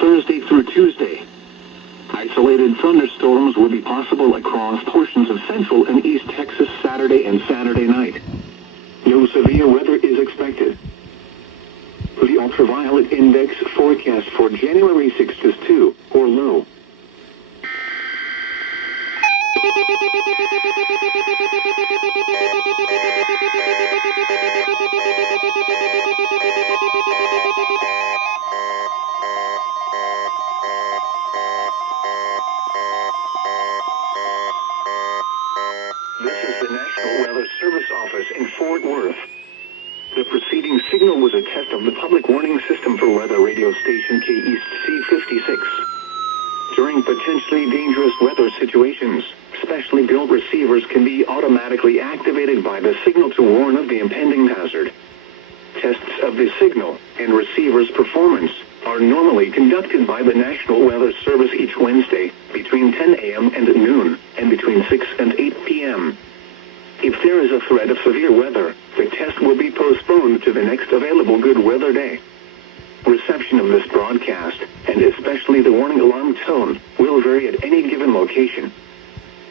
Thursday through Tuesday. Isolated thunderstorms will be possible across portions of central and east Texas Saturday and Saturday night. No severe weather is expected. The ultraviolet index forecast for January 6th is 2 or low. This is the National Weather Service Office in Fort Worth. The preceding signal was a test of the public warning system for weather radio station KEAS C56. During potentially dangerous weather situations, specially built receivers can be automatically activated by the signal to warn of the impending hazard. Tests of the signal and receiver's performance are normally conducted by the National Weather Service each Wednesday between 10 a.m. and noon, and between 6 and 8 p.m. If there is a threat of severe weather, the test will be postponed to the next available good weather day. Reception of this broadcast, and especially the warning alarm tone, will vary at any given location.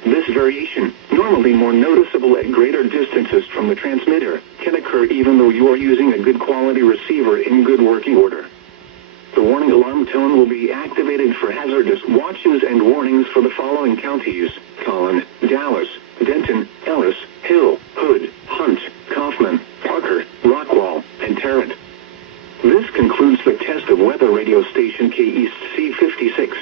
This variation, normally more noticeable at greater distances from the transmitter, can occur even though you are using a good quality receiver in good working order. The warning alarm tone will be activated for hazardous watches and warnings for the following counties: Collin, Dallas, Denton, Ellis, Hill, Hood, Hunt, Kaufman, Parker, Rockwall, and Tarrant. This concludes the test of weather radio station KEAS C56.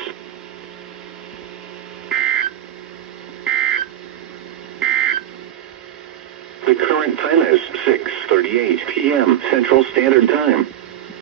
The current time is 6:38 p.m. Central Standard Time.